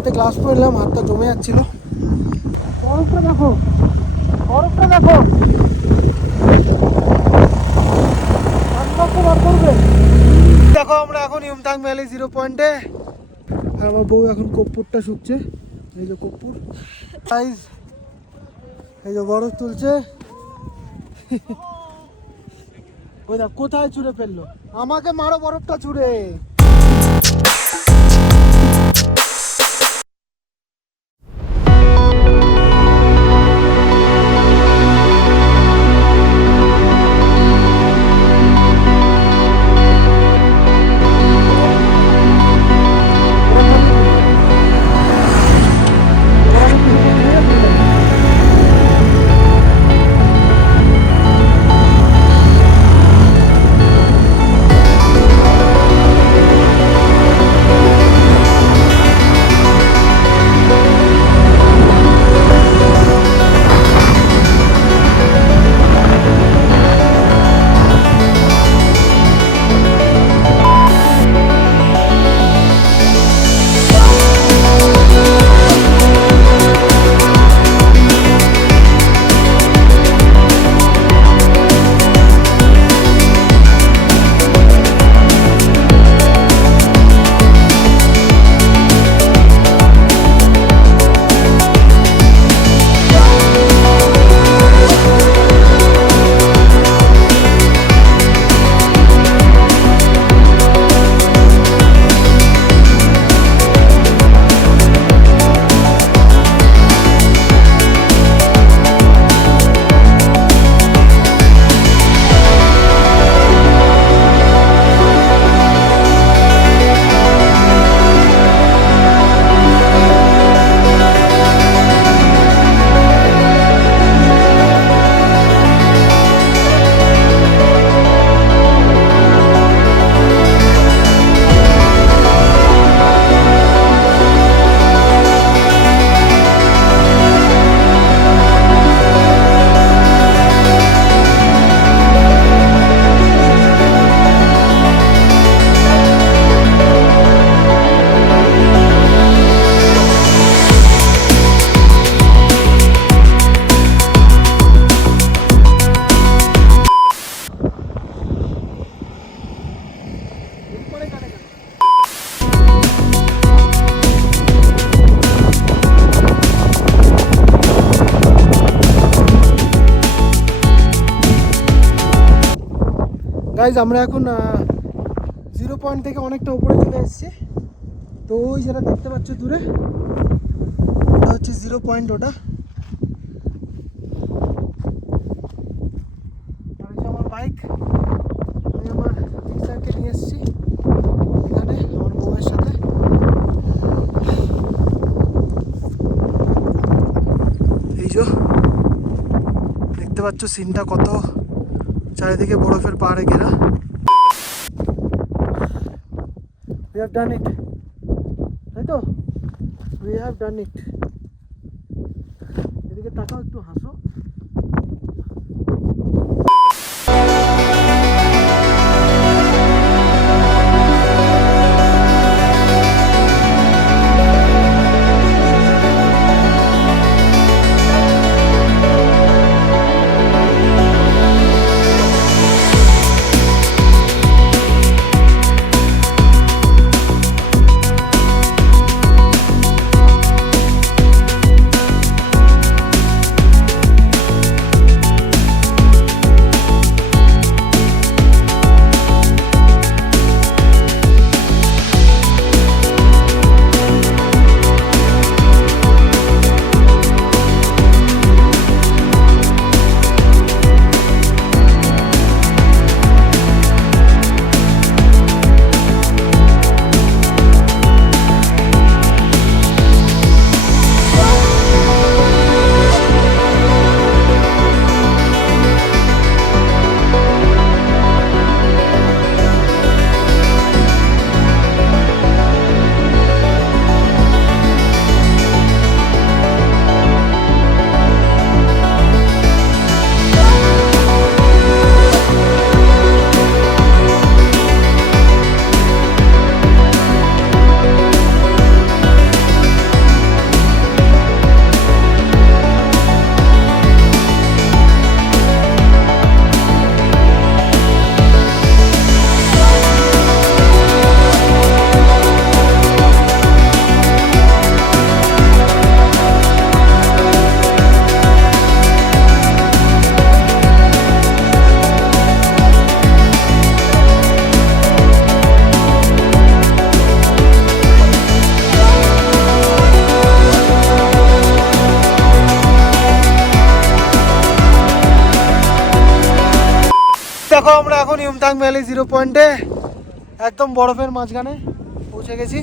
হাতে গ্লাস পরলাম, হাতটা জমে যাচ্ছিল। বরফটা দেখো, বরফটা দেখো, দেখো। আমরা এখন ইউমথাং ভ্যালি 0 পয়েন্টে, আর আমার বউ এখন কর্পূরটা শুকছে। এই যে কর্পূর, এই যে বরফ তুলছে। ওই দেখ কোথায় ছুঁড়ে ফেললো, আমাকে মারো বরফটা ছুঁড়ে। গাইজ আমরা এখন 0 পয়েন্ট থেকে অনেকটা উপরে চলে এসেছি। তো ওই যেটা দেখতে পাচ্ছ দূরে, ওটা হচ্ছে 0 পয়েন্ট। ওটা আর আমার বাইক, আমি আমার টিচারকে নিয়ে এসেছি এখানে আমার বউয়ের সাথে। এই যে দেখতে পাচ্ছ সিনটা কত, চারিদিকে বরফের পাহাড়ে ঘেরা। We have done it, তাই তো? We have done it. এদিকে তাকাও, একটু হাসো। দেখো আমরা এখন ইউমথাং ভ্যালি 0 পয়েন্টে একদম বরফের মাঝখানে পৌঁছে গেছি।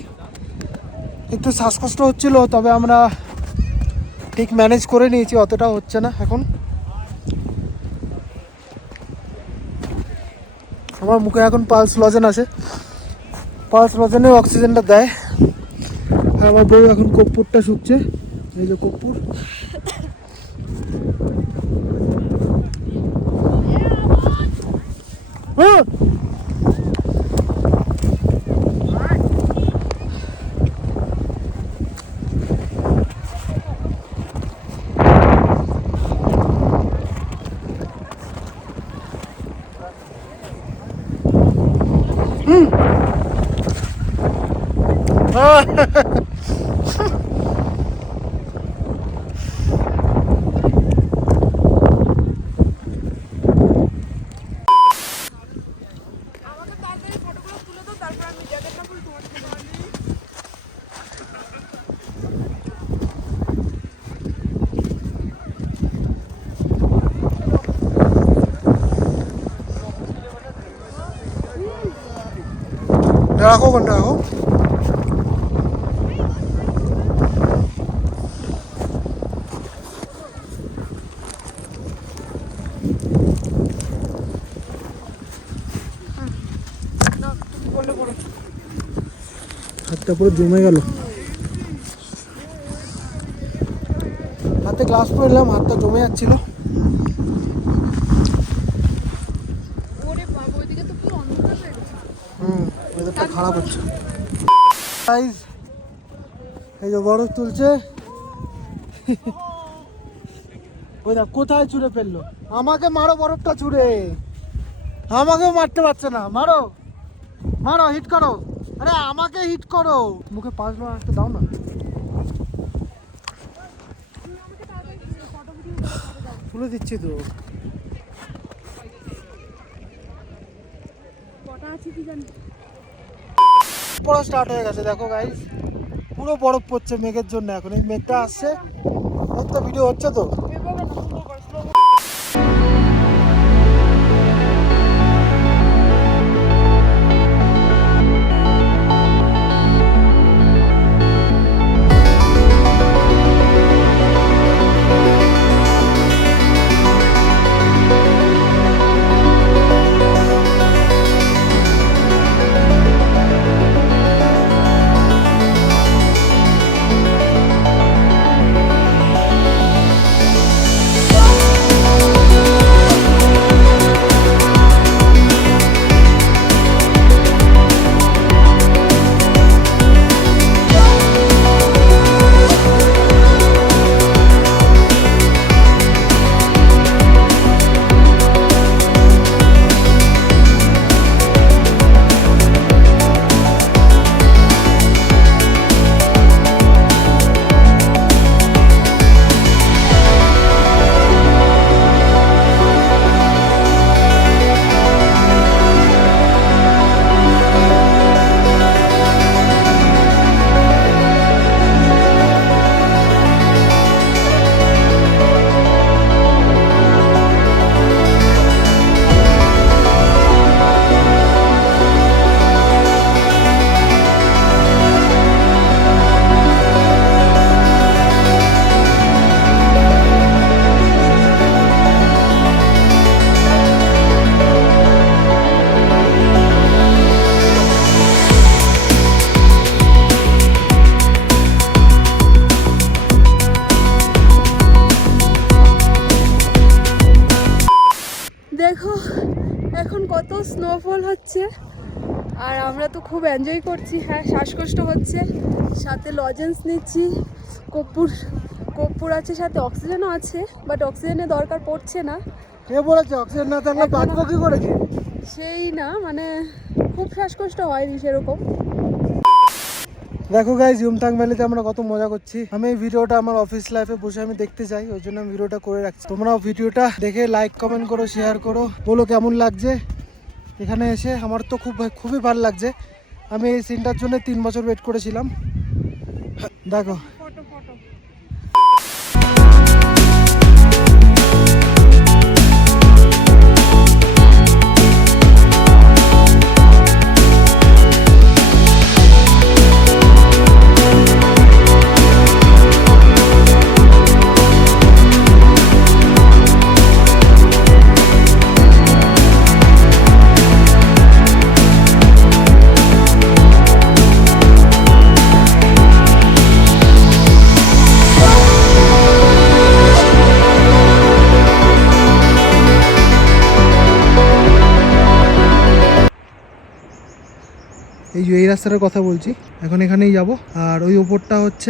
একটু শ্বাসকষ্ট হচ্ছিল, তবে আমরা ঠিক ম্যানেজ করে নিয়েছি, অতটাও হচ্ছে না এখন। আমার মুখে এখন পালস লজেন আছে, পালস লজেনের অক্সিজেনটা দেয়। আর আমার বউ এখন কর্পূরটা শুকছে, এই যে কর্পূর। হ্যাঁ রাখো কোনটা রাখো। হাতটা পুরো জমে গেল, হাতে গ্লাস পরলাম, হাতটা জমে যাচ্ছিল। ওয়েদারটা খারাপ হচ্ছে। এই যে বরফ তুলছে, ওই না কোথায় ছুঁড়ে ফেললো। আমাকে মারো, বরফটা ছুঁড়ে আমাকেও মারতে পারছে না। মারো মারো, হিট করো, আরে আমাকে হিট করো। মুখে 5 বার একটা দাও না। তুলে দিচ্ছি তো। পড়া স্টার্ট হয়ে গেছে, দেখো গাইস পুরো বরফ পড়ছে মেঘের জন্য। এখন এই মেঘটা আসছে, ওর তো ভিডিও হচ্ছে তো। দেখো এখন কত স্নোফল হচ্ছে, আর আমরা তো খুব এনজয় করছি। হ্যাঁ, শ্বাসকষ্ট হচ্ছে, সাথে লজেন্স নিচ্ছি, কর্পূর আছে, সাথে অক্সিজেনও আছে, বাট অক্সিজেনের দরকার পড়ছে না। কে বলেছে অক্সিজেন না থাকলে বাঁচবো কি করে? সেই না, মানে খুব শ্বাসকষ্ট হয়নি সেরকম। দেখো গাইস, ইউমথাং ভ্যালিতে আমরা কত মজা করছি। আমি এই ভিডিওটা আমার অফিস লাইফে বসে আমি দেখতে চাই, ওই জন্য আমি ভিডিওটা করে রাখছি। তোমরাও ভিডিওটা দেখে লাইক কমেন্ট করো, শেয়ার করো, বলো কেমন লাগছে এখানে এসে। আমার তো খুবই ভালো লাগছে। আমি এই সিনটার জন্য 3 বছর ওয়েট করেছিলাম। দেখো এই রাস্তাটার কথা বলছি, এখন এখানেই যাব। আর ওই ওপরটা হচ্ছে